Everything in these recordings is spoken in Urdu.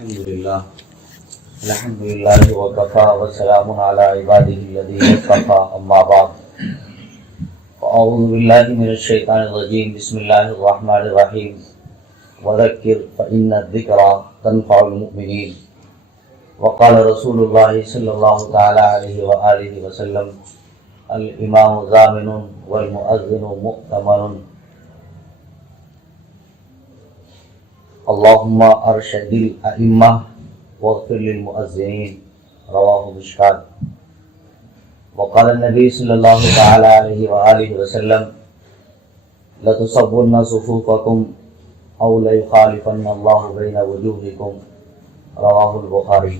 الحمد لله وكفى وسلام على عباده الذين اصطفى اما بعد اعوذ بالله من الشيطان الرجيم بسم الله الرحمن الرحيم وذكر فإن الذكرى تنفع المؤمنين وقال رسول الله صلى الله تعالى عليه وآله وسلم الإمام ضامن والمؤذن مؤتمن اللهم ارشد الائمة واغفر للمؤذنين رواه مشکات. وقال النبي صلى الله تعالى عليه وآله وسلم لتصبن صفوفكم او ليخالفن الله بين وجوهكم رواه البخاري.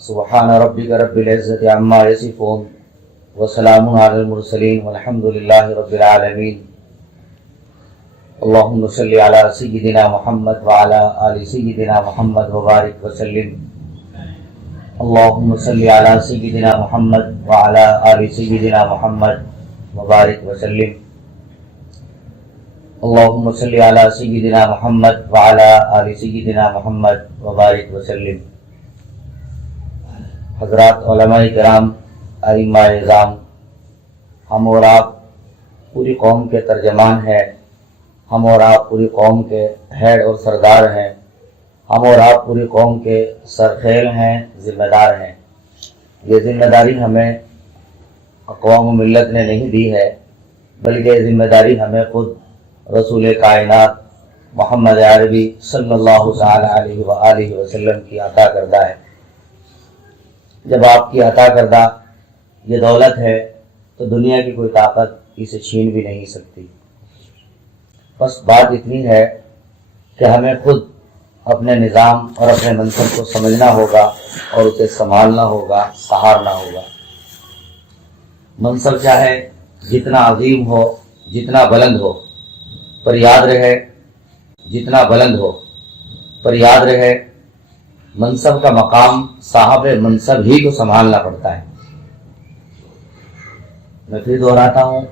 سبحان ربك رب العزة عما يصفون وسلام على المرسلين والحمد لله رب العالمين. اللهم صل على سيدنا محمد وعلى آل سيدنا محمد وبارك وسلم. اللهم صل على سيدنا محمد وعلى آل سيدنا محمد وبارك وسلم. اللهم صل على سيدنا محمد وعلى آل سيدنا محمد وبارك وسلم. حضرات علماء کرام، ائمہ اعظام، ہم اور آپ پوری قوم کے ترجمان ہیں، ہم اور آپ پوری قوم کے ہیڈ اور سردار ہیں، ہم اور آپ پوری قوم کے سرخیل ہیں، ذمہ دار ہیں. یہ ذمہ داری ہمیں اقوام و ملت نے نہیں دی ہے، بلکہ یہ ذمہ داری ہمیں خود رسول کائنات محمد عربی صلی اللہ تعالی علیہ وآلہ وسلم کی عطا کردہ ہے. جب آپ کی عطا کردہ یہ دولت ہے تو دنیا کی کوئی طاقت اسے چھین بھی نہیں سکتی. بس بات اتنی ہے کہ ہمیں خود اپنے نظام اور اپنے منصب کو سمجھنا ہوگا اور اسے سنبھالنا ہوگا، سہارنا ہوگا. منصب چاہے جتنا عظیم ہو، جتنا بلند ہو، پر یاد رہے جتنا بلند ہو، پر یاد رہے منصب کا مقام صاحب منصب ہی کو سنبھالنا پڑتا ہے. میں پھر دہراتا ہوں،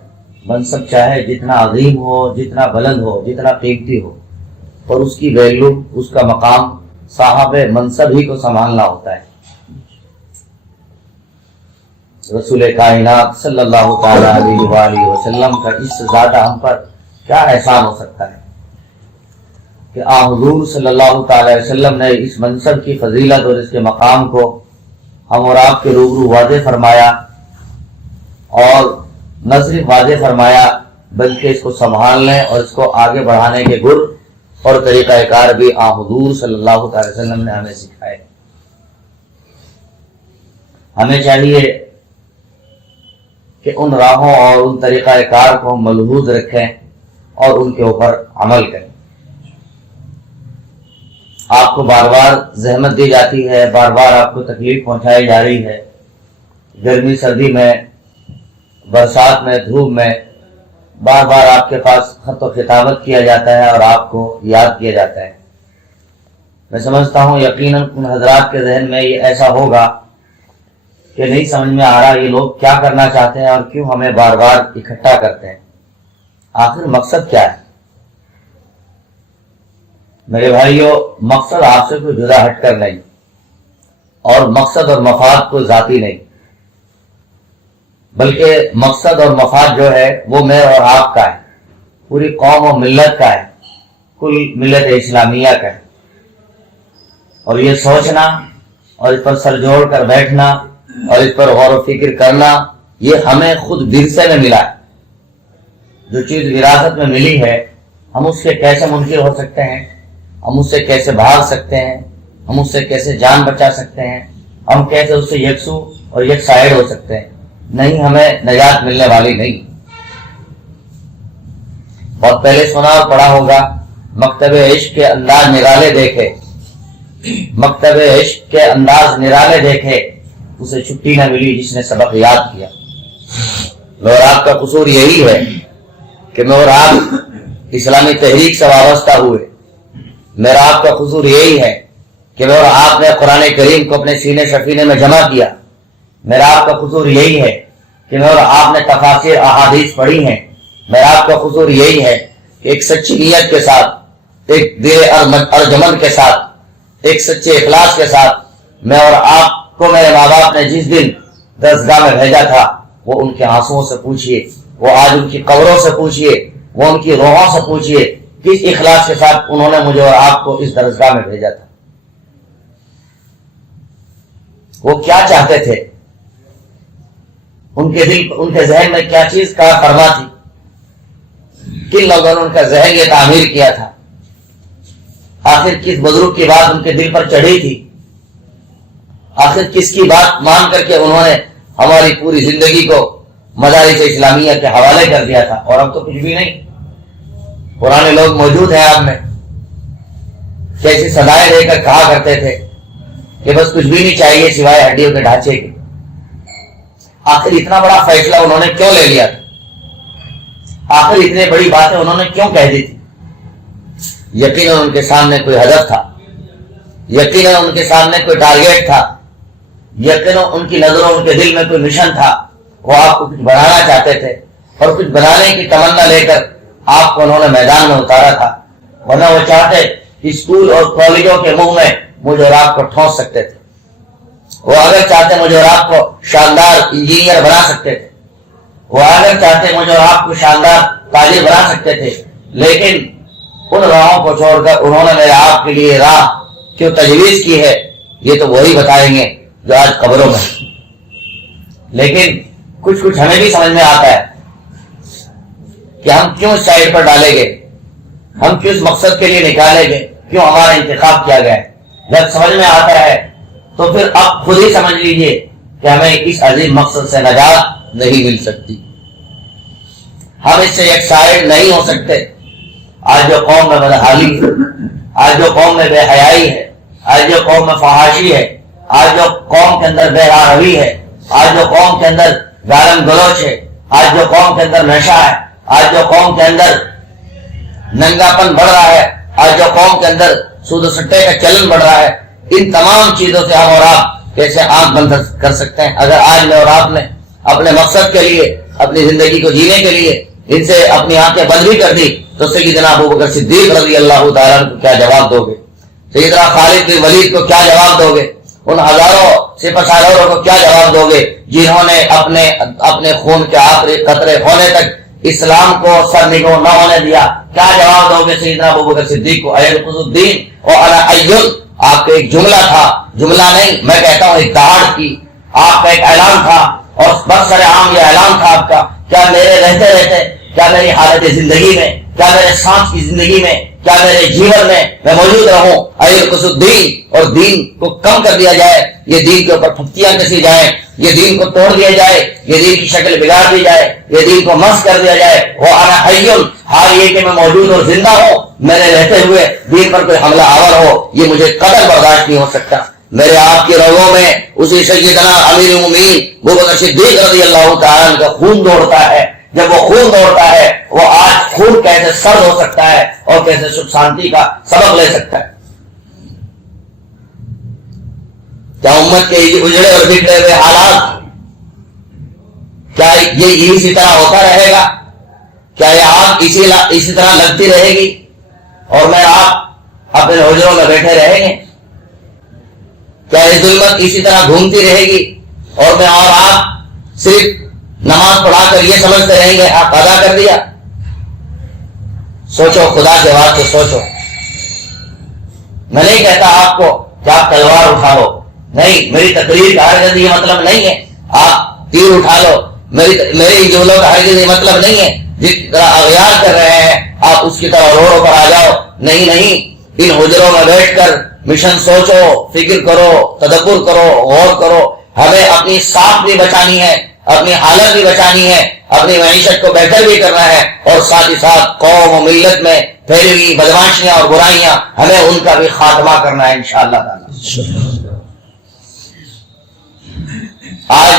منصب چاہے جتنا عظیم ہو، جتنا بلند ہو، جتنا قیمتی ہو، اور اس کی ویلیو، اس کا مقام صاحب منصب ہی کو سنبھالنا ہوتا ہے. رسول کائنات صلی اللہ تعالی علیہ وآلہ وسلم کا اس سے زیادہ ہم پر کیا احسان ہو سکتا ہے کہ حضور صلی اللہ تعالی علیہ وسلم نے اس منصب کی فضیلت اور اس کے مقام کو ہم اور آپ کے روبرو واضح فرمایا، اور نہ صرف واضح فرمایا بلکہ اس کو سنبھالنے اور اس کو آگے بڑھانے کے گر اور طریقہ کار بھی حضور صلی اللہ تعالی وسلم نے ہمیں سکھائے. ہمیں چاہیے کہ ان راہوں اور ان طریقہ کار کو ملحوظ رکھیں اور ان کے اوپر عمل کریں. آپ کو بار بار زحمت دی جاتی ہے، بار بار آپ کو تکلیف پہنچائی جا رہی ہے، گرمی سردی میں، برسات میں، دھوپ میں، بار بار آپ کے پاس خط و خطابت کیا جاتا ہے اور آپ کو یاد کیا جاتا ہے. میں سمجھتا ہوں یقیناً ان حضرات کے ذہن میں یہ ایسا ہوگا کہ نہیں سمجھ میں آ رہا یہ لوگ کیا کرنا چاہتے ہیں اور کیوں ہمیں بار بار اکٹھا کرتے ہیں، آخر مقصد کیا ہے. میرے بھائیو، مقصد آپ سے کوئی جدا ہٹ کر نہیں، اور مقصد اور مفاد کوئی ذاتی نہیں، بلکہ مقصد اور مفاد جو ہے وہ میں اور آپ کا ہے، پوری قوم و ملت کا ہے، کل ملت اسلامیہ کا ہے. اور یہ سوچنا اور اس پر سر جوڑ کر بیٹھنا اور اس پر غور و فکر کرنا، یہ ہمیں خود ورثے میں ملا ہے. جو چیز وراثت میں ملی ہے، ہم اس کے کیسے منکر ہو سکتے ہیں، ہم اس سے کیسے بھاگ سکتے ہیں، ہم اس سے کیسے جان بچا سکتے ہیں، ہم کیسے اس سے یکسو اور یک سائیڈ ہو سکتے ہیں. نہیں، ہمیں نجات ملنے والی نہیں. بہت پہلے سنا اور پڑھا ہوگا، مکتب عشق کے انداز نرالے دیکھے، مکتب عشق کے انداز نرالے دیکھے، اسے چھٹی نہ ملی جس نے سبق یاد کیا. میں اور آپ کا قصور یہی ہے کہ میں اور آپ اسلامی تحریک سے وابستہ ہوئے. میرا آپ کا قصور یہی ہے کہ میں اور آپ نے قرآن کریم کو اپنے سینے سفینے میں جمع کیا. میرا آپ کا قصور یہی ہے کہ میں اور آپ نے تفاسیر احادیث پڑھی ہیں. میرا آپ کا قصور یہی ہے ایک سچی نیت کے ساتھ، ایک دل ارجمند کے ساتھ، ایک سچے اخلاص کے ساتھ میں اور آپ کو میرے ماں باپ نے جس دن درسگاہ میں بھیجا تھا، وہ ان کے آنسوؤں سے پوچھئے، وہ آج ان کی قبروں سے پوچھئے، وہ ان کی روحوں سے پوچھئے کس اخلاص کے ساتھ انہوں نے مجھے اور آپ کو اس درسگاہ میں بھیجا تھا۔ وہ کیا چاہتے تھے، ان کے دل، ان کے ذہن میں کیا چیز کا فرما تھی، کن لوگوں نے ان کا ذہن یہ تعمیر کیا تھا، آخر کس بزرگ کی بات ان کے دل پر چڑھی تھی، آخر کس کی بات مان کر کے انہوں نے ہماری پوری زندگی کو مدارس اسلامیہ کے حوالے کر دیا تھا۔ اور اب تو کچھ بھی نہیں، پرانے لوگ موجود ہیں آپ میں، کیسی سدائے دے کر کہا کرتے تھے کہ بس کچھ بھی نہیں چاہیے سوائے ہڈیوں کے ڈھانچے کے۔ آخر اتنا بڑا فیصلہ انہوں نے کیوں لے لیا تھا، آخر اتنے بڑی باتیں انہوں نے کیوں کہہ دی تھی؟ یقیناً ان کے سامنے کوئی ہدف تھا، یقیناً ان کے سامنے کوئی ٹارگیٹ تھا، یقیناً ان کی نظروں، ان کے دل میں کوئی مشن تھا۔ وہ آپ کو کچھ بنانا چاہتے تھے اور کچھ بنانے کی تمنا لے کر آپ کو انہوں نے میدان میں اتارا تھا، ورنہ وہ چاہتے اسکول اور کالجوں کے منہ میں مجھے اور آپ کو ٹھونس سکتے تھے، وہ اگر چاہتے مجھے اور آپ کو شاندار انجینئر بنا سکتے تھے، وہ اگر چاہتے مجھے اور آپ کو شاندار تاجر بنا سکتے تھے، لیکن ان راہوں کو چھوڑ کر انہوں نے میرے آپ کے لیے راہ کیوں تجویز کی ہے، یہ تو وہی بتائیں گے جو آج قبروں میں۔ لیکن کچھ ہمیں بھی سمجھ میں آتا ہے کہ ہم کیوں اس سائڈ پر ڈالے گئے، ہم کیوں اس مقصد کے لیے نکالے گئے، کیوں ہمارا انتخاب کیا گیا ہے۔ جب سمجھ میں آتا ہے تو پھر آپ خود ہی سمجھ لیجئے کہ ہمیں اس عظیم مقصد سے نجات نہیں مل سکتی، ہم اس سے ایک سائڈ نہیں ہو سکتے۔ آج جو قوم میں بدحالی ہے، آج جو قوم میں بے حیائی ہے، آج جو قوم میں فحاشی ہے، آج جو قوم کے اندر بے روی ہے، آج جو قوم کے اندر گالم گلوچ ہے، آج جو قوم کے اندر نشہ ہے، آج جو قوم کے اندر ننگا پن بڑھ رہا ہے، آج جو قوم کے اندر سود و سٹے کا چلن بڑھ رہا ہے، ان تمام چیزوں سے ہم اور آپ کیسے آنکھ بند کر سکتے ہیں؟ اگر آج میں اور آپ نے اپنے مقصد کے لیے، اپنی زندگی کو جینے کے لیے ان سے اپنی آنکھیں بند بھی کر دی تو سیدنا ابوبکر صدیق رضی اللہ تعالیٰ عنہ کو کیا جواب دو گے؟ سیدنا خالد بن ولید کو کیا جواب دو گے؟ ان ہزاروں سپہ سالاروں کو کیا جواب دو گے جنہوں نے اپنے خون کے آخری قطرے ہونے تک اسلام کو سرنگوں نہ ہونے دیا؟ کیا جواب دو گے سیدنا ابوبکر صدیق کو؟ ایلقص الدین اور انا ایل، آپ کا ایک جملہ تھا، جملہ نہیں میں کہتا ہوں ایک دہاڑ کی، آپ کا ایک اعلان تھا اور برسر عام یہ اعلان تھا آپ کا، کیا میرے رہتے رہتے، کیا میری حالت زندگی میں، کیا میرے سانس کی زندگی میں، کیا میرے جیون میں موجود رہوں؟ ایلقص الدین، اور دین کو کم کر دیا جائے، یہ دین کے اوپر پھپتیاں کسی جائیں، یہ دین کو توڑ دیا جائے، یہ دین کی شکل بگاڑ دی جائے، یہ دین کو مسخ کر دیا جائے۔ وہ انا حی، حال یہ کہ میں موجود اور زندہ ہوں، میرے رہتے ہوئے دین پر کوئی حملہ آور ہو، یہ مجھے قدر برداشت نہیں ہو سکتا۔ میرے آپ کی رگوں میں اسی سیدنا امیر المومنین ابوبکر صدیق رضی اللہ تعالیٰ عنہ کا خون دوڑتا ہے۔ جب وہ خون دوڑتا ہے، وہ آج خون کیسے سرد ہو سکتا ہے اور کیسے سکھ شانتی کا سبب لے سکتا ہے؟ کیا امت کے اجڑے اور بگڑے ہوئے حالات، کیا یہ اسی طرح ہوتا رہے گا؟ کیا یہ آگ اسی طرح لگتی رہے گی اور میں آپ اپنے حجروں میں بیٹھے رہیں گے؟ کیا یہ ظلمت اسی طرح گھومتی رہے گی اور میں اور آپ صرف نماز پڑھا کر یہ سمجھتے رہیں گے آپ ادا کر دیا؟ سوچو، خدا کے واسطے سوچو۔ میں نہیں کہتا آپ کو کہ آپ تلوار اٹھا لو، نہیں، میری تقریر کا ہرگز یہ مطلب نہیں ہے آپ تیر اٹھا لو، میری جملوں کا ہرگز یہ مطلب نہیں ہے جس طرح اغیار کر رہے ہیں آپ اس کی طرح روڈوں پر آ جاؤ۔ نہیں، ان حجروں میں بیٹھ کر مشن سوچو، فکر کرو، تدبر کرو، غور کرو۔ ہمیں اپنی ساکھ بھی بچانی ہے، اپنی حالت بھی بچانی ہے، اپنی معیشت کو بہتر بھی کرنا ہے، اور ساتھ ہی ساتھ قوم و ملت میں پھیلی ہوئی بدماشیاں اور برائیاں ہمیں ان کا بھی خاتمہ کرنا ہے انشاءاللہ تعالی۔ آج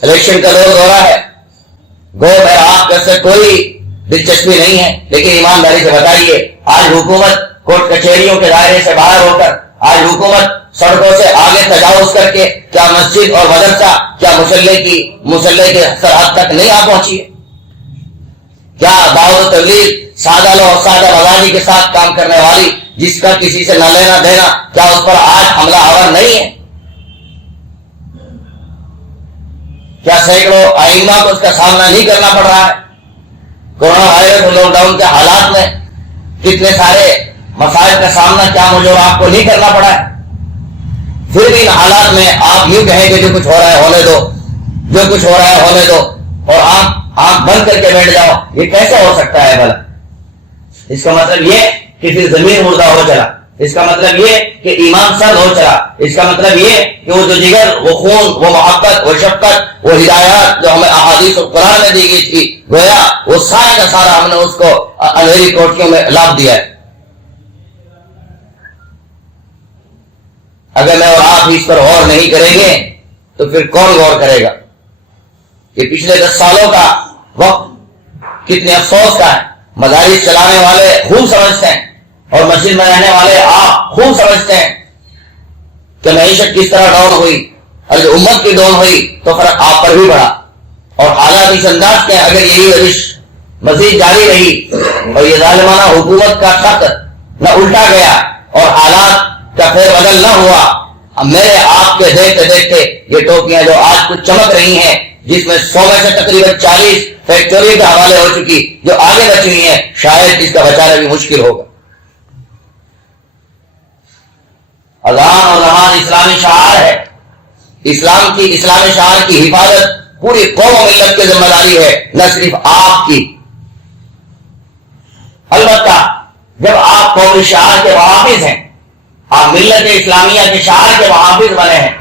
الیکشن کا دور ہو رہا ہے، گو میں آپ کا سے کوئی دلچسپی نہیں ہے، لیکن ایمانداری سے بتائیے، آج حکومت کورٹ کچہریوں کے دائرے سے باہر ہو کر، آج حکومت سڑکوں سے آگے تجاوز کر کے کیا مسجد اور مدرسہ، کیا مسلح کے سرحد تک نہیں آ پہنچی ہے؟ کیا دعوت و تبلیغ سادہ لو سادہ مزاجی کے ساتھ کام کرنے والی، جس کا کسی سے نہ لینا دینا، کیا اس پر آج حملہ آور نہیں ہے؟ کیا سینکڑوں ائمہ کو اس کا سامنا نہیں کرنا پڑ رہا ہے؟ کورونا وائرس اور لاک ڈاؤن کے حالات میں کتنے سارے مسائل کا سامنا کیا مجھے اور آپ کو نہیں کرنا پڑا ہے؟ پھر بھی ان حالات میں آپ یوں کہیں کہ جو کچھ ہو رہا ہے ہونے دو، جو کچھ ہو رہا ہے ہونے دو، اور آنکھ بند کر کے بیٹھ جاؤ، یہ کیسے ہو سکتا ہے بھلا؟ اس کا مطلب یہ کہ پھر ضمیر مردہ ہو چلا، اس کا مطلب یہ کہ ایمان سرد ہو چلا، اس کا مطلب یہ کہ وہ جو جگر، وہ خون، وہ محبت، وہ شفقت، وہ ہدایات جو ہمیں احادیث اور قرآن میں دی گئی تھی، گویا وہ سارا کا سارا ہم نے اس کو اندھیری کوٹھیوں میں لاب دیا ہے۔ اگر میں اور آپ اس پر غور نہیں کریں گے تو پھر کون غور کرے گا؟ کہ پچھلے 10 سالوں کا وقت کتنے افسوس کا ہے۔ مدارس چلانے والے خوب سمجھتے ہیں اور مسجد میں رہنے والے آپ خوب سمجھتے ہیں کہ معیشت کس طرح ڈاؤن ہوئی، اور جو امت کی ڈاؤن ہوئی تو فرق آپ پر بھی پڑا، اور حالات اس انداز کے اگر یہی روش مزید جاری رہی اور یہ ظالمانہ حکومت کا خط نہ الٹا گیا اور حالات کا پھر بدل نہ ہوا، میرے آپ کے دیکھتے دیکھتے یہ ٹوپیاں جو آج کچھ چمک رہی ہیں، جس میں 100 میں سے تقریباً 40 فیکٹری کے حوالے ہو چکی، جو آگے بچی ہوئی ہیں، شاید اس کا بچانا بھی مشکل ہوگا۔ اذان اور نماز اسلامی شعار ہے، اسلامی شعار کی حفاظت پوری قوم و ملت کی ذمہ داری ہے، نہ صرف آپ کی۔ البتہ جب آپ قومی شعار کے محافظ ہیں، آپ ملت اسلامیہ کے شعار کے محافظ بنے ہیں،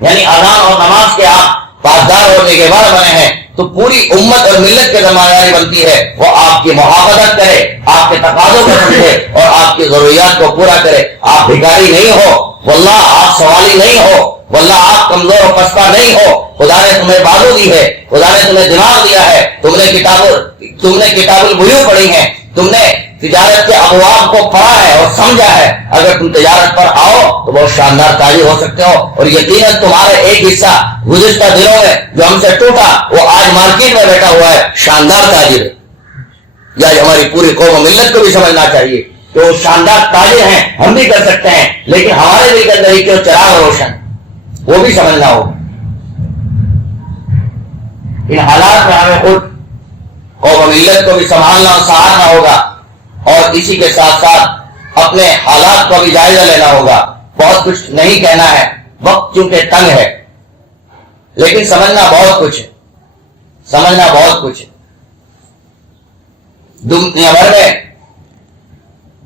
یعنی اذان اور نماز کے آپ پاسدار اور نگہبان بنے ہیں، تو پوری امت اور ملت کی ذمہ داری بنتی ہے وہ آپ کی محافظت کرے، آپ کے تقاضوں کو سمجھے اور آپ کی ضروریات کو پورا کرے۔ آپ بھکاری نہیں ہو، واللہ آپ سوالی نہیں ہو، واللہ آپ کمزور اور پستہ نہیں ہو، خدا نے تمہیں بازو دی ہے، خدا نے تمہیں دماغ دیا ہے، تم نے کتاب البیوع پڑھی ہے، تم نے تجارت کے ابواب کو پڑھا ہے اور سمجھا ہے۔ اگر تم تجارت پر آؤ تو بہت شاندار تاجر ہو سکتے ہو، اور یقیناً تمہارے ایک حصہ گزشتہ دنوں میں جو ہم سے ٹوٹا وہ آج مارکیٹ میں بیٹھا ہوا ہے، شاندار تاجر ہے۔ یا ہماری پوری قوم و ملت کو بھی سمجھنا چاہیے کہ وہ شاندار تاجر ہیں، ہم بھی کر سکتے ہیں، لیکن ہمارے دل کے اندر ہی کیوں چراغ روشن، وہ بھی سمجھنا ہوگا۔ ان حالات میں ہمیں خود قوم و ملت کو بھی سنبھالنا اور سہارنا ہوگا، اور اسی کے ساتھ ساتھ اپنے حالات کو بھی جائزہ لینا ہوگا۔ بہت کچھ نہیں کہنا ہے، وقت چونکہ تنگ ہے، لیکن سمجھنا بہت کچھ ہے، سمجھنا بہت کچھ ہے۔ دنیا بھر میں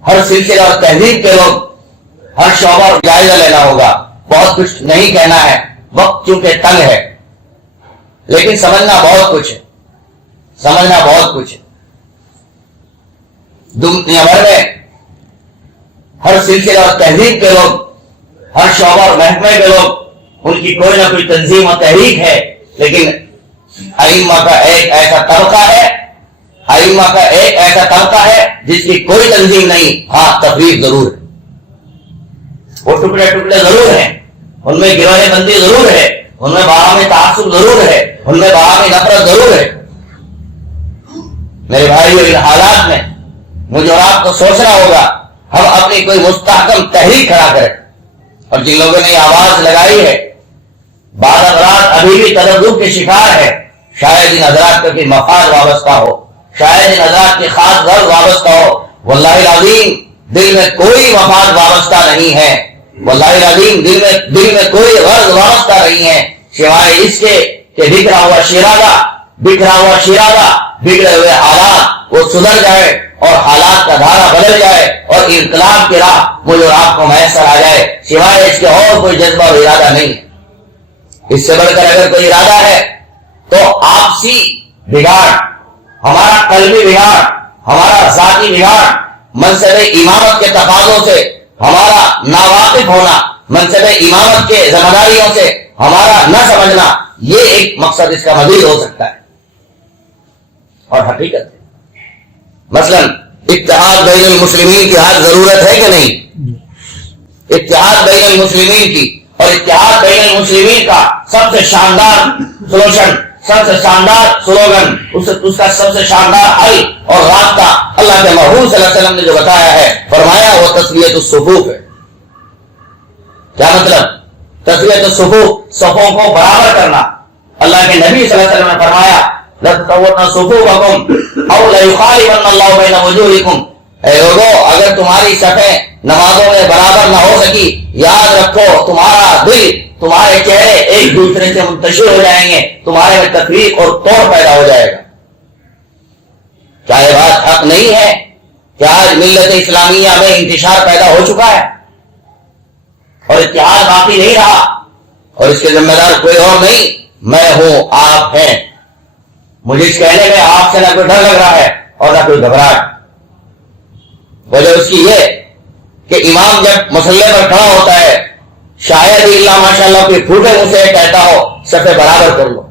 ہر سلسلہ اور تہذیب کے لوگ ہر شعبہ اور جائزہ لینا ہوگا۔ بہت کچھ نہیں کہنا ہے، وقت چونکہ تنگ ہے، لیکن سمجھنا بہت کچھ ہے، سمجھنا بہت کچھ ہے۔ دنیا بھر میں ہر سلسلہ اور تہذیب کے لوگ، ہر شعبہ اور محکمے کے لوگ، ان کی کوئی نہ کوئی تنظیم اور تحریک ہے، لیکن ائمہ کا ایک ایسا طبقہ ہے، ائمہ کا ایک ایسا طبقہ ہے جس کی کوئی تنظیم نہیں، ہاں تفریق ضرور ہے، وہ ٹکڑے ٹکڑے ضرور ہیں، ان میں گروہ بندی ضرور ہے، ان میں باہمی تعصب ضرور ہے، ان میں باہمی نفرت ضرور ہے۔ میرے بھائیو، ان حالات میں مجھے اور آپ کو سوچنا ہوگا، ہم اپنی کوئی مستحکم تحریک کھڑا کریں، اور جن لوگوں نے یہ آواز لگائی ہے، بعض حضرات ابھی بھی تذبذب کے شکار ہے، شاید ان حضرات کا کوئی مفاد وابستہ ہو، شاید ان حضرات کی خاص غرض وابستہ ہو۔ واللہ العظیم دل میں کوئی مفاد وابستہ نہیں ہے، واللہ العظیم دل میں کوئی غرض وابستہ نہیں ہے، سوائے اس کے کہ بکھرا ہوا شیرازہ، بگڑے ہوئے حالات وہ سدھر جائے اور حالات کا دھارا بدل جائے اور انقلاب کی راہ مجھے اور آپ کو میسر آ جائے، سوائے اس کے اور کوئی جذبہ اور ارادہ نہیں ہے۔ اس سے بڑھ کر اگر کوئی ارادہ ہے تو آپسی بگاڑ، ہمارا قلبی بگاڑ، ہمارا ذاتی بگاڑ، منصب امامت کے تقاضوں سے ہمارا ناواقف ہونا، منصب امامت کے ذمہ داریوں سے ہمارا نہ سمجھنا، یہ ایک مقصد اس کا مزید ہو سکتا ہے اور حقیقت ہے۔ مثلا اتحاد بین المسلمین کی آج ضرورت ہے کہ نہیں؟ اتحاد بین المسلمین کی، اور اتحاد بین المسلمین کا سب سے شاندار سولوشن، سب سے شاندار سلوگن، اس کا سب سے شاندار حل اور راستہ اللہ کے محبوب صلی اللہ علیہ وسلم نے جو بتایا ہے، فرمایا وہ تسویۃ الصفوف ہے۔ کیا مطلب؟ تسویۃ الصفوف، صفوں کو برابر کرنا۔ اللہ کے نبی صلی اللہ علیہ وسلم نے فرمایا لَتَطَوَّرْنَ صُفُوفَكُمْ أَوْ لَيُخَالِفَنَّ اللَّهُ بَيْنَ وُجُوهِكُمْ، اے لوگوں اگر تمہاری صفیں نمازوں میں برابر نہ ہو سکی، یاد رکھو تمہارا دل، تمہارے چہرے ایک دوسرے سے منتشر ہو جائیں گے، تمہارے میں تفریق اور توڑ پیدا ہو جائے گا۔ کیا یہ بات حق نہیں ہے کہ آج ملت اسلامیہ میں انتشار پیدا ہو چکا ہے اور اتحاد باقی نہیں رہا، اور اس کے ذمہ دار کوئی اور نہیں، میں ہوں، آپ ہیں۔ مجھے اس کہنے میں آپ سے نہ کوئی ڈر لگ رہا ہے اور نہ کوئی گھبراہٹ۔ وجہ اس کی یہ کہ امام جب مصلی پر کھڑا ہوتا ہے، شاید ہی اللہ ماشاء اللہ کوئی پھوٹے منہ سے کہتا ہو صفیں برابر کر لو۔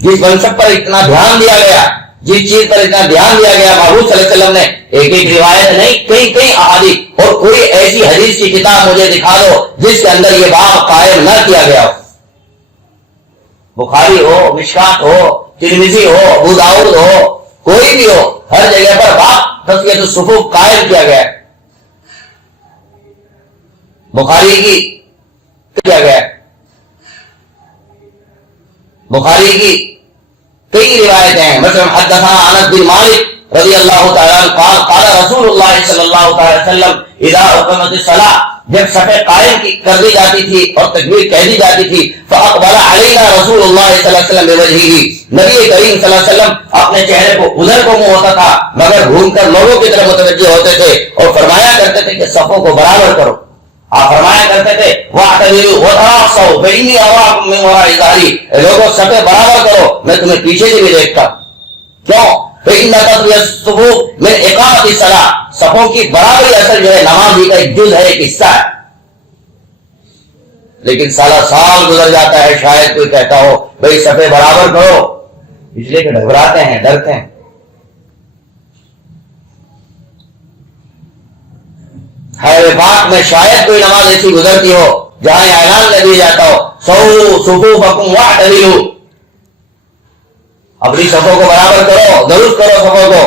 جس منصب پر اتنا دھیان دیا گیا، جس چیز پر اتنا دھیان دیا گیا، محبوب صلی اللہ علیہ وسلم نے ایک ایک روایت نہیں، کئی احادیث، اور کوئی ایسی حدیث کی کتاب مجھے دکھا دو جس کے اندر یہ باب قائم نہ کیا گیا ہو۔ بخاری ہو، مشکات ہو، ترمذی ہو، ابو داؤد ہو، کوئی بھی ہو، ہر جگہ پر باب تسویۃ الصفوف قائم کیا گیا ہے۔ بخاری کی کیا گیا، بخاری کی کئی روایتیں ہیں، مثلا حدثنا انس بن مالک رضی اللہ تعالی عنہ قال قال رسول اللہ صلی اللہ تعالی وسلم اذا اقامت الصلاۃ، جب صفیں قائم کر دی جاتی تھی اور تکبیر کہہ دی جاتی تھی، فاقبل علینا رسول اللہ صلی اللہ علیہ وسلم بوجهه، نبی کریم صلی اللہ علیہ وسلم اپنے چہرے کو ادھر کو منہ ہوتا تھا مگر گھوم کر لوگوں کی طرف متوجہ ہوتے تھے اور فرمایا کرتے تھے کہ صفوں کو برابر کرو۔ آپ فرمایا کرتے تھے وَاعْتَدِلُوا وَتَرَاصَوْا فَإِنِّي أَرَاكُم مِّن وَرَاءِ ظَهْرِي، لوگوں صفیں برابر کرو، میں تمہیں پیچھے سے بھی دیکھتا ہوں۔ کیوں؟ فَإِنَّ تَسْوِيَةَ الصُّفُوفِ مِنْ إِقَامَةِ الصَّلَاةِ، صفوں کی برابری اصل جو ہے نماز ہی کا ایک جز ہے، ایک حصہ ہے۔ لیکن سال گزر جاتا ہے، شاید کوئی کہتا ہو بھائی صفیں برابر کرو، اس لیے کہ گھبراتے ہیں، ڈرتے ہیں۔ حرم پاک میں شاید کوئی نماز ایسی گزرتی ہو جہاں اعلان نہ دیا جاتا ہو سووا صفوفکم واعتدلوا، اپنی صفوں کو برابر کرو، درست کرو صفوں کو۔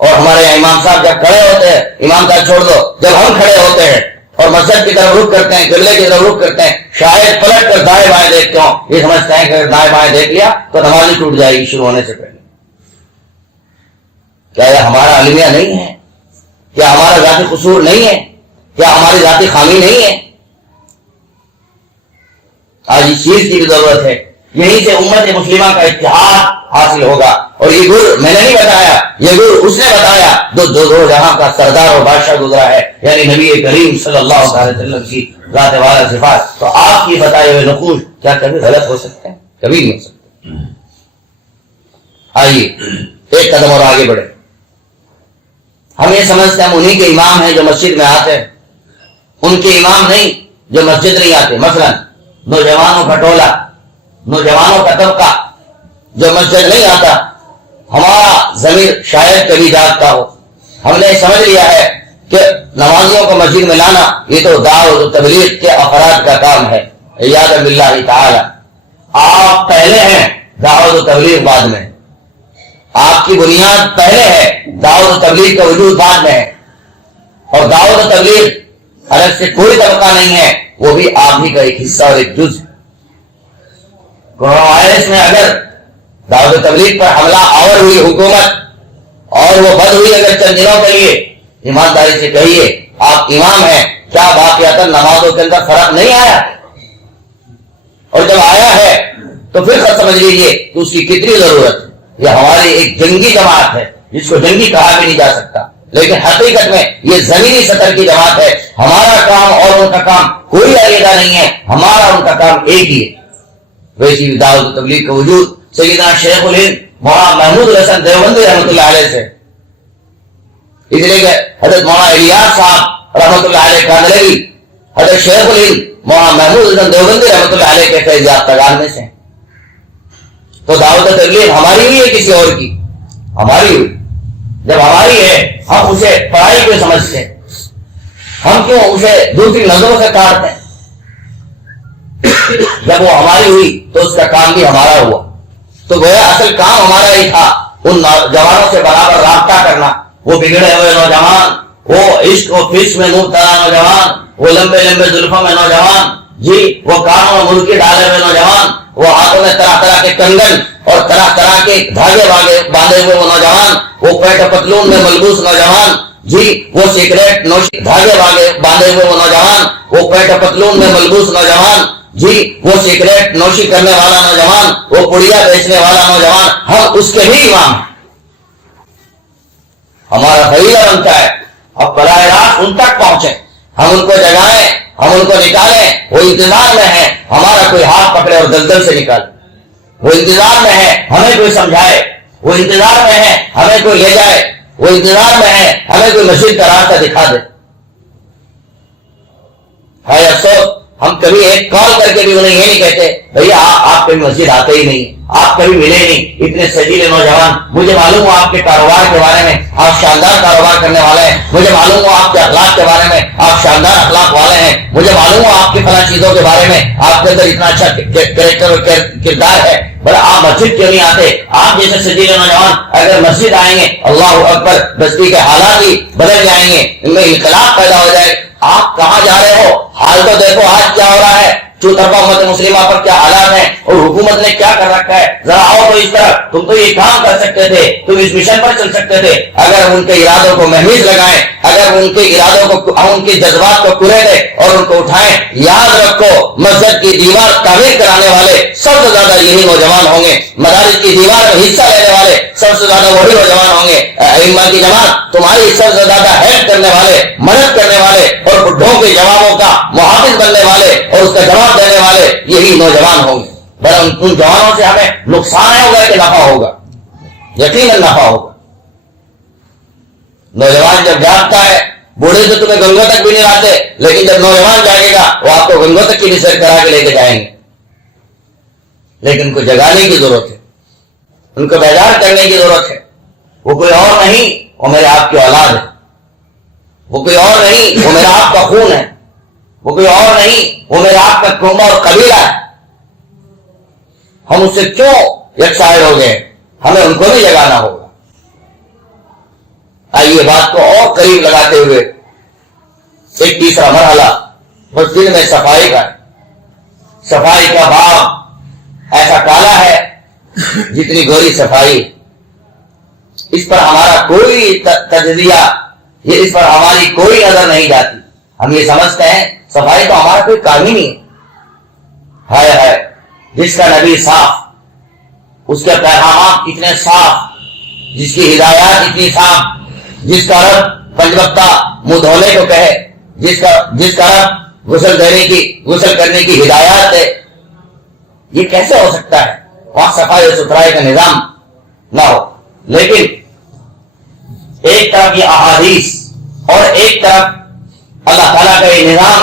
اور ہمارے امام صاحب جب کھڑے ہوتے ہیں، امام صاحب چھوڑ دو، جب ہم کھڑے ہوتے ہیں اور مسجد کی طرف رخ کرتے ہیں، قبلے کی طرف رخ کرتے ہیں، شاید پلٹ کر دائیں بائیں دیکھتے ہوں، یہ سمجھتے ہیں کہ اگر دائیں بائیں دیکھ لیا تو نماز ہی ٹوٹ جائے گی شروع ہونے سے پہلے۔ کیا یہ ہمارا المیہ نہیں ہے؟ کیا ہمارا ذاتی قصور نہیں ہے؟ کیا ہماری ذاتی خامی نہیں ہے؟ آج اس چیز کی بھی ضرورت ہے، یہیں سے امت مسلمہ کا اتحاد حاصل ہوگا۔ اور یہ گر میں نے نہیں بتایا، یہ گر اس نے بتایا دو جہاں کا سردار اور بادشاہ گزرا ہے، یعنی نبی کریم صلی اللہ علیہ وسلم کی ذات والا صفات۔ تو آپ کی بتائے ہوئے نقوش کیا کبھی غلط ہو سکتے ہیں؟ کبھی نہیں ہو سکتے۔ آئیے ایک قدم اور آگے بڑھے۔ ہم یہ سمجھتے ہیں ہم انہی کے امام ہیں جو مسجد میں آتے ہیں، ان کے امام نہیں جو مسجد نہیں آتے۔ مثلا نوجوانوں کا ٹولہ، نوجوانوں کا طبقہ جو مسجد نہیں آتا، ہمارا ضمیر شاید کبھی جاگتا ہو، ہم نے سمجھ لیا ہے کہ نمازیوں کو مسجد میں لانا یہ تو دعوت و تبلیغ کے افراد کا کام ہے، عیاذ باللہ تعالی۔ آپ پہلے ہیں، دعوت و تبلیغ بعد میں۔ آپ کی بنیاد پہلے ہے، دعوت و تبلیغ کا وجود بعد میں ہے۔ اور دعوت و تبلیغ الگ سے کوئی طبقہ نہیں ہے، وہ بھی آپ ہی کا ایک حصہ اور ایک جز ہے۔ کورونا وائرس میں اگر دعوت و تبلیغ پر حملہ آور ہوئی حکومت اور وہ بند ہوئی اگر چند دنوں کے لیے، ایمانداری سے کہیے آپ امام ہیں، کیا واقعات نمازوں کے اندر فرق نہیں آیا؟ اور جب آیا ہے تو پھر سمجھ لیجیے کہ اس کی کتنی ضرورت ہے۔ یہ ہماری ایک جنگی جماعت ہے جس کو جنگی کہا بھی نہیں جا سکتا، لیکن حقیقت میں یہ زمینی سطح کی جماعت ہے۔ ہمارا کام اور ان کا کام کوئی علیحدہ نہیں ہے، ہمارا ان کا کام ایک ہی ہے۔ ویسی بھی دعوت و تبلیغ کا وجود سیدنا شیخ الہند مولانا محمود الحسن دیوبندی رحمۃ اللہ علیہ سے، اس لیے کہ حضرت مولانا الیاس صاحب رحمۃ اللہ علیہ کاندلوی حضرت شیخ الہند مولانا محمود الحسن دیوبندی رحمۃ اللہ علیہ کے فیض یافتگان میں سے۔ تو دعوت و تبلیغ ہماری ہوئی ہے کسی اور کی؟ ہماری ہوئی۔ جب ہماری ہے ہم اسے پڑھائی کیوں سمجھتے ہیں؟ ہم کیوں اسے دوسری نظروں سے کاٹتے ہیں؟ جب وہ ہماری ہوئی تو اس کا کام بھی ہمارا ہوا. تو گویا اصل کام ہمارا ہی تھا ان نوجوانوں سے برابر رابطہ کرنا. وہ بگڑے ہوئے نوجوان، وہ عشق و فسق میں مبتلا نوجوان، وہ لمبے لمبے زلفوں میں نوجوان، جی وہ کانوں میں مرغی ڈالے ہوئے نوجوان، وہ ہاتھوں میں طرح طرح کے کنگن اور طرح طرح کے دھاگے باندھے ہوئے وہ نوجوان، وہ پیٹ پتلون میں ملبوس نوجوان، جی وہ سگریٹ نوشی دھاگے باندھے ہوئے وہ نوجوان، وہ پیٹ پتلون میں ملبوس نوجوان، جی وہ سگریٹ نوشی کرنے والا نوجوان، وہ پڑیا بیچنے والا نوجوان، ہم اس کے بھی امام ہیں. ہمارا فریضہ بنتا ہے اب براہ راست ان تک پہنچے، ہم ان کو جگائیں، ہم ان کو نکالیں. وہ انتظار میں ہے ہمارا کوئی ہاتھ پکڑے اور دلدل سے نکالے. وہ انتظار میں ہے ہمیں کوئی سمجھائے. وہ انتظار میں ہے ہمیں کوئی لے جائے. وہ انتظار میں ہے ہمیں کوئی مسجد کا راستہ دکھا دے. ہے افسوس ہم کبھی ایک کال کر کے بھی انہیں یہ نہیں کہتے بھیا آپ کبھی مسجد آتے ہی نہیں، آپ کبھی ملے نہیں. اتنے سجیلے نوجوان، مجھے معلوم ہوا آپ کے کاروبار کے بارے میں، آپ شاندار کاروبار کرنے والے ہیں. مجھے معلوم ہوا آپ کے اخلاق کے بارے میں، آپ شاندار اخلاق والے ہیں. مجھے معلوم ہوا آپ کی فلاں چیزوں کے بارے میں، آپ کے اندر اتنا اچھا کریکٹر اور کردار ہے. بڑا آپ مسجد کیوں نہیں آتے؟ آپ جیسے سجیلے نوجوان اگر مسجد آئیں گے اللہ اکبر بستی کے حالات ہی بدل جائیں گے، ان میں انقلاب پیدا ہو جائے. آپ کہاں جا رہے ہو؟ حال تو دیکھو آج کیا ہو رہا ہے، چوطرفہ امت مسلمہ پر کیا حالات ہیں اور حکومت نے کیا کر رکھا ہے. ذرا آؤ تو اس طرح، تم تو یہ کام کر سکتے تھے، تم اس مشن پر چل سکتے تھے اگر ان کے ارادوں کو مہمیز لگائیں، اگر ان کے ارادوں کو، ان کے جذبات کو کرے دیں اور ان کو اٹھائیں. یاد رکھو مسجد کی دیوار تعمیر کرانے والے سب سے زیادہ یہی نوجوان ہوں گے، مدارس کی دیوار میں حصہ لینے والے سب سے زیادہ وہی نوجوان ہوں گے. ائمہ کی جماعت تمہاری سب سے زیادہ ہیلپ کرنے والے، مدد کرنے والے اور بڈھوں کے جوابوں کا محافظ بننے والے اور اس کا جواب دینے والے یہی نوجوان ہوں گے. بل ان جوانوں سے ہمیں نقصان ہوگا کہ نفع ہوگا؟ یقیناً نفع ہوگا. نوجوان جب جاگتا ہے، بوڑھے تو تمہیں گنگوں تک بھی نہیں لاتے، لیکن جب نوجوان جاگے گا وہ آپ کو گنگوں تک کی بھی سیر کرا کے لے کے جائیں گے. لیکن ان کو جگانے کی ضرورت ہے، ان کو بیدار کرنے کی ضرورت ہے. وہ کوئی اور نہیں، وہ میرے آپ کی اولاد ہے. وہ کوئی اور نہیں، وہ میرا آپ کا خون ہے. وہ کوئی اور نہیں، وہ میرا آپ کا کنبہ اور قبیلہ ہے. ہم اس سے کیوں یکسائی ہو گئے؟ ہمیں ان کو بھی جگانا ہوگا. آئیے بات کو اور قریب لگاتے ہوئے ایک تیسرا مرحلہ مسجد میں صفائی کا. صفائی کا باب ایسا کالا ہے جتنی گوری صفائی. اس پر ہمارا کوئی تجزیہ، یہ اس پر ہماری کوئی نظر نہیں جاتی. ہم یہ سمجھتے ہیں صفائی تو ہمارا کوئی کام ہی نہیں ہے. ہے جس کا نبی صاف، اس کے پیغامات اتنے صاف، جس کی ہدایات اتنی صاف، جس کا رب پنج وقتہ منہ دھونے کو کہے، جس کا رب غسل کرنے کی ہدایات دے، یہ کیسے ہو سکتا ہے وہاں صفائی اور ستھرائی کا نظام نہ ہو؟ لیکن ایک طرف یہ احادیث اور ایک طرف اللہ تعالیٰ کا یہ نظام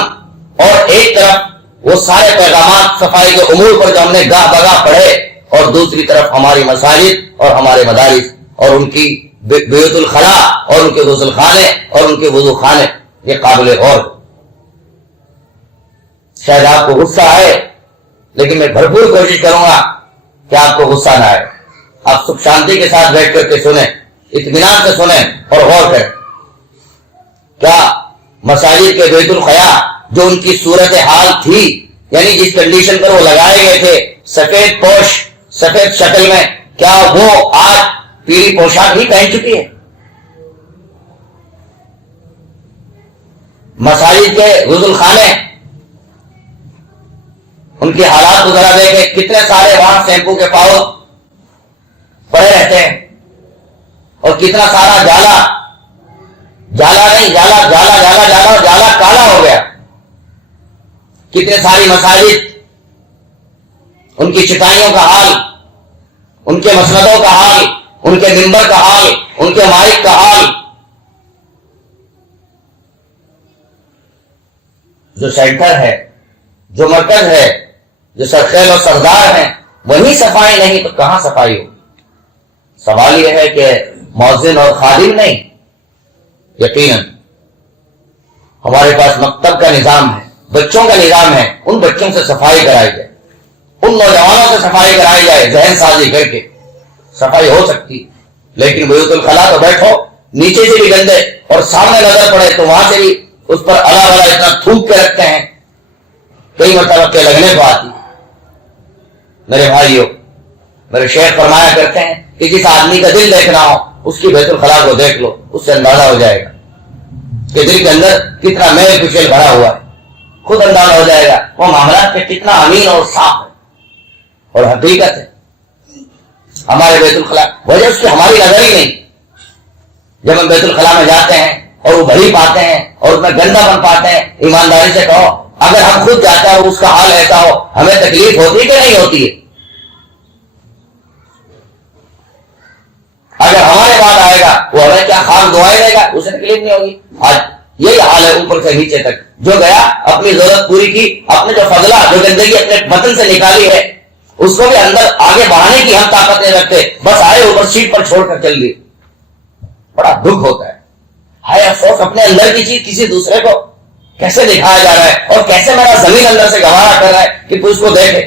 اور ایک طرف وہ سارے پیغامات صفائی کے امور پر جو ہم نے گاہ بگاہ پڑھے، اور دوسری طرف ہماری مساجد اور ہمارے مدارس اور ان کی بیت الخلا اور ان کے غسل خانے اور ان کے وضو خانے. یہ قابل غور. شاید آپ کو غصہ آئے، لیکن میں بھرپور کوشش کروں گا کہ آپ کو غصہ نہ آئے. آپ سکھ شانتی کے ساتھ بیٹھ کر کے سنیں، اطمینان سے سنیں اور غور کریں. کیا مساجد کے بیت الخلا جو ان کی صورت حال تھی، یعنی جس کنڈیشن پر وہ لگائے گئے تھے سفید پوش سفید شکل میں، کیا وہ آج پیلی پوشاک ہی پہن چکی ہے؟ مساجد کے غسل خانے، ان کے حالات کو ذرا دیکھیں، کتنے سارے وہاں شیمپو کے پاؤچ پڑے رہتے ہیں اور کتنا سارا جالا کالا ہو گیا. کتنے ساری مساجد، ان کی چٹائیوں کا حال، ان کے مسندوں کا حال، ان کے ممبر کا حال، ان کے مائک کا حال. جو سینٹر ہے، جو مرکز ہے، جو سرخیل اور سردار ہیں، وہیں صفائی نہیں تو کہاں صفائی ہو؟ سوال یہ ہے کہ مؤذن اور خادم نہیں. یقیناً ہمارے پاس مکتب کا نظام ہے، بچوں کا نظام ہے، ان بچوں سے صفائی کرائی جائے. ان نوجوانوں سے صفائی کرائی جائے، ذہن سازی کر کے صفائی ہو سکتی. لیکن بیت الخلا تو بیٹھو نیچے سے بھی گندے اور سامنے نظر پڑے تو وہاں سے بھی اس پر اللہ والا اتنا تھوک کے رکھتے ہیں، کئی مرتبہ کے لگنے کو آتی. میرے بھائیوں، میرے شیخ فرمایا کرتے ہیں کہ جس آدمی کا دل دیکھنا ہو اس کی بیت الخلا کو دیکھ لو، اس سے اندازہ ہو جائے گا کہ دل کے اندر کتنا میل کچیل بھرا ہوا ہے. خود اندازہ ہو جائے گا وہ معاملات میں کتنا امین اور صاف ہے. اور حقیقت ہے ہمارے بیت الخلا وجہ اس کی ہماری نظر ہی نہیں. جب ہم بیت الخلا میں جاتے ہیں اور وہ بھری پاتے ہیں اور اس میں گندا بن پاتے ہیں، ایمانداری سے کہو اگر ہم خود جاتے ہیں اور اس کا حال ایسا ہو ہمیں تکلیف ہوتی کہ نہیں ہوتی ہے؟ اگر ہمارے بعد آئے گا وہ ہمیں کیا خاص دعائیں دے گا، اسے تکلیف نہیں ہوگی. آج یہی حال ہے اوپر سے نیچے تک. جو گیا اپنی ضرورت پوری کی، اپنے جو فضلہ جو گندگی اپنے بدن سے نکالی ہے اس کو بھی اندر آگے بڑھانے کی ہم طاقت نہیں رکھتے، بس آئے اوپر سیٹ پر چھوڑ کر چل دیے. بڑا دکھ ہوتا ہے. ہائے افسوس، اپنے اندر کی چیز کسی دوسرے کو کیسے دکھایا جا رہا ہے اور کیسے میرا زمین اندر سے گوارا کر رہا ہے کہ کوئی اس کو دیکھے.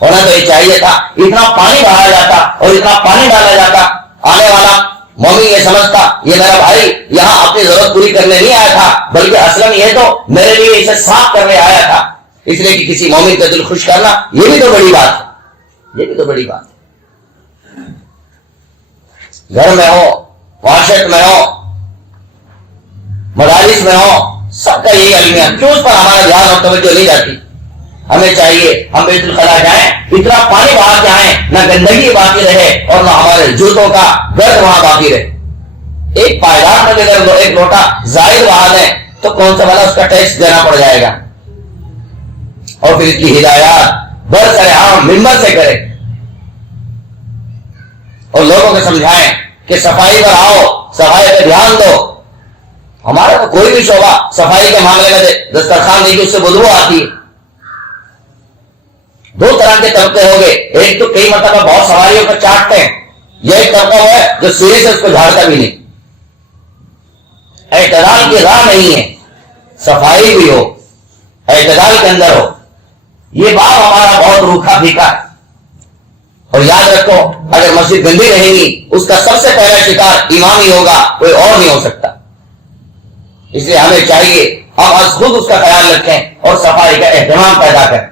ہونا تو یہ چاہیے تھا اتنا پانی بہایا جاتا اور اتنا پانی ڈالا جاتا، آنے والا مومن یہ سمجھتا یہ میرا بھائی یہاں اپنی ضرورت پوری کرنے نہیں آیا تھا بلکہ اصلاً یہ تو میرے لیے اسے صاف کرنے آیا تھا. اس لیے کہ کسی مومن کا دل خوش کرنا یہ بھی تو بڑی بات ہے، یہ بھی تو بڑی بات ہے. گھر میں ہو، معاشرت میں ہو، مدارس میں ہو، سب کا یہی المیہ. کیوں اس پر ہمارا دھیان اور توجہ نہیں جاتی؟ ہمیں چاہیے ہم بیت الخلا جائیں، اتنا پانی بہا کے آئیں، نہ گندگی باقی رہے اور نہ ہمارے جوتوں کا گرد وہاں باقی رہے. ایک پائیدار میں اگر ایک لوٹا زائد بہا دیں تو کون سا والا اس کا ٹیکس دینا پڑ جائے گا. اور پھر اس کی ہدایات بر سر عام ممبر سے کرے اور لوگوں کو سمجھائیں کہ صفائی پر آؤ، صفائی پہ دھیان دو. ہمارا تو کوئی بھی شعبہ صفائی کے معاملے میں دسترخوان دیکھیے اس سے بدبو آتی ہے. دو طرح کے طبقے ہو گئے، ایک تو کئی مرتبہ بہت سواریوں کو چاٹتے ہیں، یہ ایک طبقہ ہے جو سیڑھی سے اس کو جھاڑتا بھی نہیں. اعتدال کی راہ نہیں ہے، صفائی بھی ہو، اعتدال کے اندر ہو. یہ بات ہمارا بہت روکھا پھیکا ہے. اور یاد رکھو اگر مسجد گندی رہے گی اس کا سب سے پہلا شکار امام ہی ہوگا، کوئی اور نہیں ہو سکتا. اس لیے ہمیں چاہیے ہم از خود اس کا خیال رکھیں اور صفائی کا اہتمام پیدا کریں،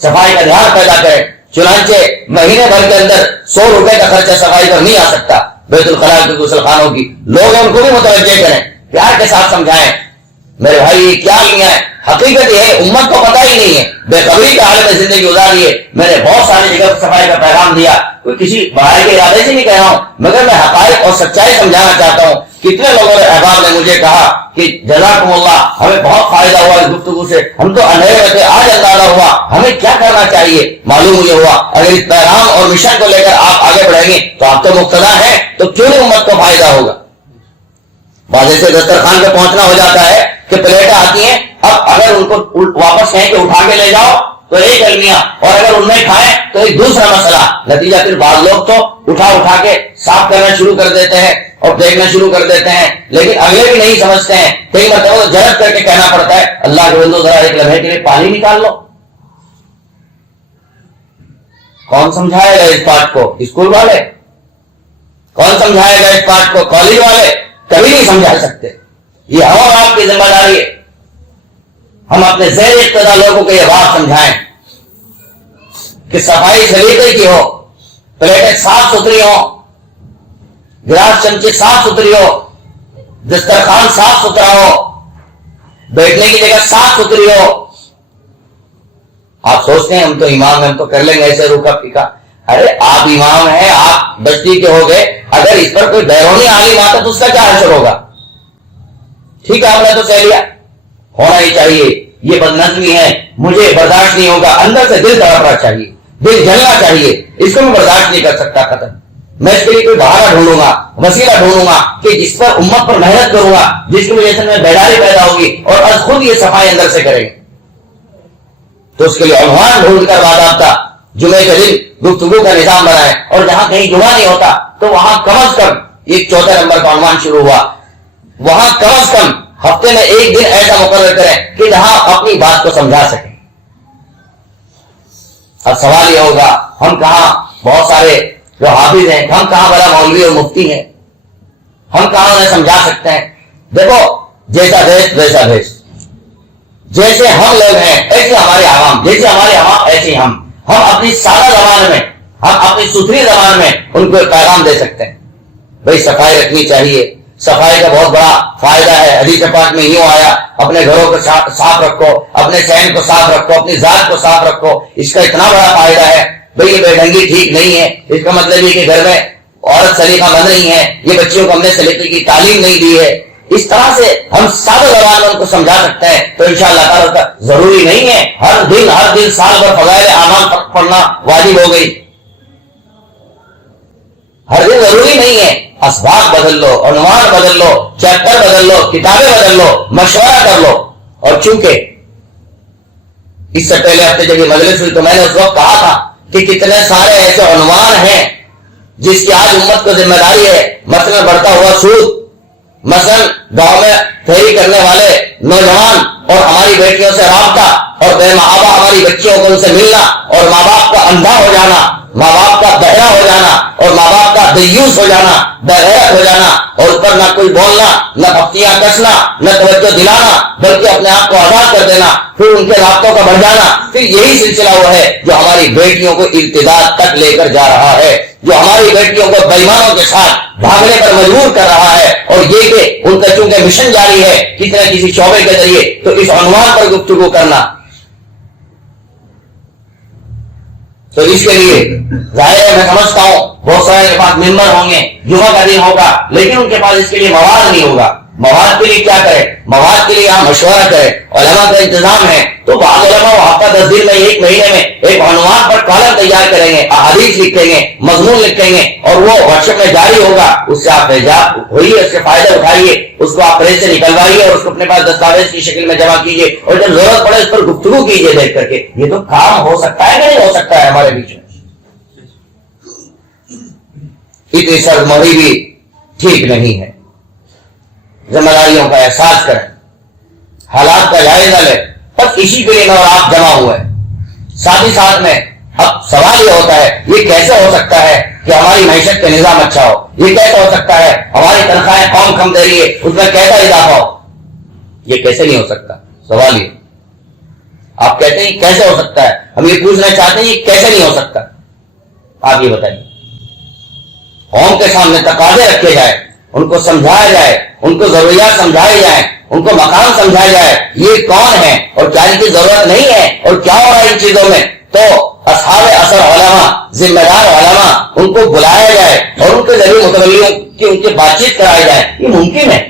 صفائی کا دھیان پیدا کریں. چنانچہ مہینے بھر کے اندر 100 روپے کا خرچہ صفائی پر نہیں آ سکتا. بیت الخلا کے غسل خانوں کی لوگ ان کو بھی متوجہ کریں، پیار کے ساتھ سمجھائیں. میرے بھائی یہ کیا لیا ہے؟ حقیقت یہ ہے امت کو پتہ ہی نہیں ہے، بے خبری کے حال میں زندگی گزاری ہے. میں نے بہت ساری جگہ صفائی کا پیغام دیا، کوئی کسی بڑائی کے ارادے سے نہیں کہہ رہا ہوں، مگر میں حقائق اور سچائی سمجھانا چاہتا ہوں. کتنے لوگوں نے احباب نے مجھے کہا کہ جزاکم اللہ، ہمیں بہت فائدہ ہوا اس گفتگو سے، ہم تو اندھیرے میں تھے آج اندازہ ہوا ہمیں کیا کرنا چاہیے. معلوم مجھے ہوا اگر اس پیغام اور مشن کو لے کر آپ آگے بڑھیں گے تو آپ تو مقتدا ہیں، تو کیوں نہیں امت کو فائدہ ہوگا. واضح سے دسترخوان پہ پہنچنا ہو جاتا ہے کہ پلیٹیں آتی ہیں، اب اگر ان کو واپس کہیں کہ اٹھا کے لے جاؤ تو ایک المیہ، اور اگر ان میں کھائیں تو ایک دوسرا مسئلہ. نتیجہ پھر بعض لوگ تو اٹھا کے صاف کرنا شروع کر دیتے ہیں اور دیکھنا شروع کر دیتے ہیں، لیکن اگلے بھی نہیں سمجھتے ہیں. کئی مرتبہ تو جلد کر کے کہنا پڑتا ہے اللہ کے بندو ذرا ایک لمحے کے لیے پانی نکال لو. کون سمجھائے گا اس بات کو؟ اسکول والے. کون سمجھائے گا اس بات کو؟ کالج والے. کبھی نہیں سمجھا سکتے. یہ ہم اور آپ کی ذمہ داری ہے، ہم اپنے زیر اقتداء لوگوں کو یہ بات سمجھائیں کہ صفائی سلیقے کی ہو، پلیٹیں صاف ستھری ہو، گلاس چمچے صاف ستھری ہو، دسترخوان صاف ستھرا ہو، بیٹھنے کی جگہ صاف ستھری ہو. آپ سوچتے ہیں ہم تو امام ہیں، ہم تو کر لیں گے ایسے روکھا پھیکا. ارے آپ امام ہیں، آپ بستی کے ہو گئے، اگر اس پر کوئی بیرونی عالم آتا تو اس کا کیا اثر ہوگا؟ ٹھیک ہے آپ نے تو کہہ لیا، ہونا ہی چاہیے. یہ بدنظمی ہے، مجھے برداشت نہیں ہوگا. اندر سے دل تڑپنا چاہیے، دل جلنا چاہیے. اس کو میں برداشت نہیں کر سکتا. ختم. میں اس کے لیے کوئی بہانہ ڈھونڈوں گا، وسیلہ ڈھونڈوں گا کہ جس پر امت پر محنت کروں گا، جس کی وجہ سے میں بیداری پیدا ہوگی اور از خود یہ صفائی اندر سے کرے گا. تو اس کے لیے عنوان ڈھونڈ کر باضابطہ جمعے کے دن گفتگو کا نظام بنائے، اور جہاں کہیں جمعہ نہیں ہوتا تو وہاں کم از کم یہ 4 نمبر کا عنوان شروع ہوا، وہاں کم از کم ہفتے میں ایک دن ایسا مقرر کریں کہ جہاں اپنی بات کو سمجھا سکیں. اب سوال یہ ہوگا ہم کہاں بہت سارے جو حافظ ہیں ہم کہاں بڑا مولوی اور مفتی ہیں, ہم کہاں انہیں سمجھا سکتے ہیں؟ دیکھو جیسا دیش ویسا دیش, جیسے ہم لوگ ہیں ایسے ہمارے عوام, جیسے ہمارے عوام ایسے ہم اپنی سادہ زبان میں, ہم اپنی ستھری زبان میں ان کو ایک پیغام دے سکتے ہیں. بھائی صفائی رکھنی چاہیے, صفائی کا بہت بڑا فائدہ ہے. حدیث پاک میں یوں آیا اپنے گھروں کو صاف رکھو, اپنے صحن کو صاف رکھو, اپنی ذات کو صاف رکھو. اس کا اتنا بڑا فائدہ ہے. بھائی یہ بے ڈھنگی ٹھیک نہیں ہے, اس کا مطلب یہ کہ گھر میں عورت سلیقہ مند نہیں ہے, یہ بچیوں کو ہم نے سلیقے کی تعلیم نہیں دی ہے. اس طرح سے ہم سادہ زبان میں ان کو سمجھا سکتے ہیں. تو انشاءاللہ تعالیٰ ضروری نہیں ہے ہر دن سال بھر فضائل اعمال پڑھنا واجب ہو گئی, ہر دن ضروری نہیں ہے. اسباق بدل لو, عنوان بدل لو, چیپٹر بدل لو, کتابیں بدل لو, مشورہ کر لو. اور چونکہ اس سے پہلے ہفتے جب یہ مجلس ہوئی تو میں نے اس وقت کہا تھا کہ کتنے سارے ایسے عنوان ہیں جس کی آج امت کو ذمہ داری ہے. مثلا بڑھتا ہوا سود, مثلا گاؤں میں پھیری کرنے والے نوجوان اور ہماری بیٹیوں سے رابطہ, اور بے محابہ ہماری بچیوں کو ان سے ملنا, اور ماں باپ کا اندھا ہو جانا, ماں باپ کا بہرا ہو جانا, اور ماں باپ کا دیوس ہو جانا, بغیرت ہو جانا, اور اس پر نہ کوئی بولنا, نہ پختیاں کسنا, نہ توجہ دلانا, بلکہ اپنے آپ کو آزاد کر دینا, پھر ان کے رابطوں کا بڑھ جانا. پھر یہی سلسلہ وہ ہے جو ہماری بیٹیوں کو ارتداد تک لے کر جا رہا ہے, جو ہماری بیٹیوں کو بےایمانوں کے ساتھ بھاگنے پر مجبور کر رہا ہے. اور یہ کہ ان کا چونکہ مشن جاری ہے کسی نہ کسی شعبے کے ذریعے, تو اس عنوان پر گفتگو کرنا, تو اس کے لیے ظاہر ہے میں سمجھتا ہوں بہت سارے کے پاس ممبر ہوں گے, جمعہ کا دن ہوگا, لیکن ان کے پاس اس کے لیے مواد نہیں ہوگا. مواد کے لیے کیا کرے؟ مواد کے لیے ہم مشورہ کریں, علماء کا انتظام ہے. تو بعض علماء وہ ہفتہ 10 دن میں, ایک مہینے میں ایک عنوان پر کالم تیار کریں گے, احادیث لکھیں گے, مضمون لکھیں گے, اور وہ واٹس ایپ میں جاری ہوگا. اس سے آپ اعجاب ہوئیے, اس سے فائدہ اٹھائیے, اس کو آپ پریس سے نکلوائیے اور اس کو اپنے پاس دستاویز کی شکل میں جمع کیجیے, اور جب ضرورت پڑے اس پر گفتگو کیجیے دیکھ کر کے. یہ تو کام ہو سکتا ہے کہ نہیں ہو سکتا ہے ہمارے بیچ میں؟ اتنی سرمری بھی ٹھیک نہیں ہے. ذمہ داریوں کا احساس کریں, حالات کا جائزہ لیں. بس اسی کے لیے میں اور آپ جمع ہوئے. ساتھ ہی ساتھ میں اب سوال یہ ہوتا ہے یہ کیسے ہو سکتا ہے کہ ہماری معیشت کا نظام اچھا ہو, یہ کیسے ہو سکتا ہے ہماری تنخواہیں قوم کم دے رہی ہے اس میں کیسا اضافہ ہو؟ یہ کیسے نہیں ہو سکتا؟ سوال یہ آپ کہتے ہیں کیسے ہو سکتا ہے, ہم یہ پوچھنا چاہتے ہیں یہ کیسے نہیں ہو سکتا. آپ یہ بتائیے. قوم کے سامنے تقاضے رکھے جائے, ان کو سمجھایا جائے, ان کو ضروریات سمجھائی جائیں, ان کو مقام سمجھایا جائے, یہ کون ہے اور کیا ان کی ضرورت نہیں ہے اور کیا ہو رہا ہے ان چیزوں میں. تو اصحاب اثر علماء, ذمہ دار علماء, ان کو بلایا جائے اور ان کے ذریعے متولیوں کی ان کی بات چیت کرائی جائے. یہ ممکن ہے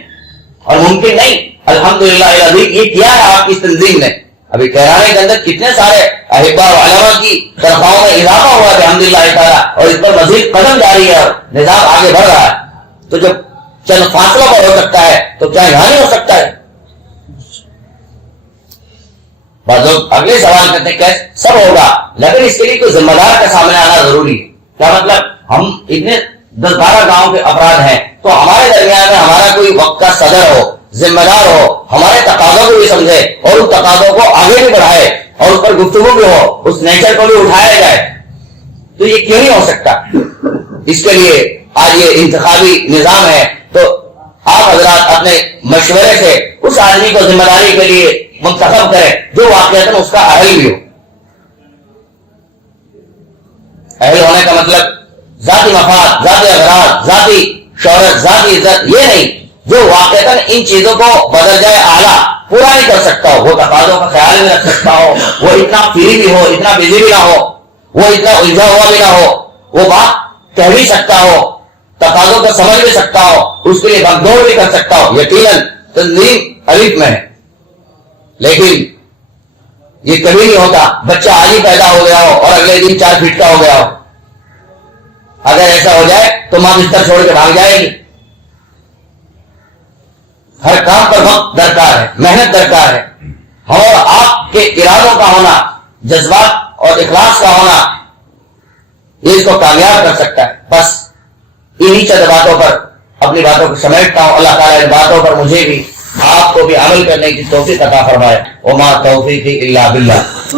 اور ممکن نہیں. الحمدللہ یہ کیا ہے آپ کی تنظیم نے. ابھی کہرانے کے اندر کتنے سارے احبا و علماء کی تنخواہوں میں اضافہ ہوا ہے الحمدللہ تعالیٰ, اور اس پر مزید قدم جاری ہے اور نظام آگے بڑھ رہا ہے. تو جب چند فاصلوں پر ہو سکتا ہے تو کیا یہاں نہیں ہو سکتا ہے؟ بعض لوگ اگلے سوال کرتے ہیں کیسے سب ہوگا, لیکن اس کے لیے کوئی ذمہ دار کا سامنے آنا ضروری ہے. کیا مطلب؟ ہم اتنے 10-12 گاؤں کے افراد ہیں, تو ہمارے درمیان میں ہمارا کوئی وقت کا صدر ہو, ذمہ دار ہو, ہمارے تقاضوں کو بھی سمجھے اور ان تقاضوں کو آگے بھی بڑھائے اور اس پر گفتگو بھی ہو, اس نیچر کو بھی اٹھایا جائے. تو یہ کیوں نہیں ہو سکتا؟ اس کے لیے آج یہ انتخابی نظام ہے, تو آپ حضرات اپنے مشورے سے اس آدمی کو ذمہ داری کے لیے منتخب کریں جو واقعات اس کا اہل بھی ہو. اہل ہونے کا مطلب ذاتی مفاد, ذاتی اغراض, ذاتی شہرت, ذاتی عزت یہ نہیں, جو واقعات ان چیزوں کو بدل جائے اعلیٰ پورا نہیں کر سکتا ہو, وہ تقاضوں کا خیال بھی رکھ سکتا ہو, وہ اتنا فری بھی ہو, اتنا بزی بھی نہ ہو, وہ اتنا الجھا ہوا بھی نہ ہو, وہ بات کہہ بھی سکتا ہو, تقاضوں کو سمجھ بھی سکتا ہو, اس کے لیے بھگدوڑ بھی کر سکتا ہو. یقیناً تنظیم الف میں ہے, لیکن یہ کبھی نہیں ہوتا بچہ آج ہی پیدا ہو گیا ہو اور اگلے دن 4 فٹ کا ہو گیا ہو. اگر ایسا ہو جائے تو ماں بستر چھوڑ کے بھاگ جائے گی. ہر کام پر وقت درکار ہے, محنت درکار ہے, اور آپ کے ارادوں کا ہونا, جذبات اور اخلاص کا ہونا, یہ اس کو کامیاب کر سکتا ہے. بس انہی چند باتوں پر اپنی باتوں کو سمیٹتا ہوں. اللہ تعالیٰ ان باتوں پر مجھے بھی آپ کو بھی عمل کرنے کی توفیق عطا فرمائے. وما توفیقی الا باللہ.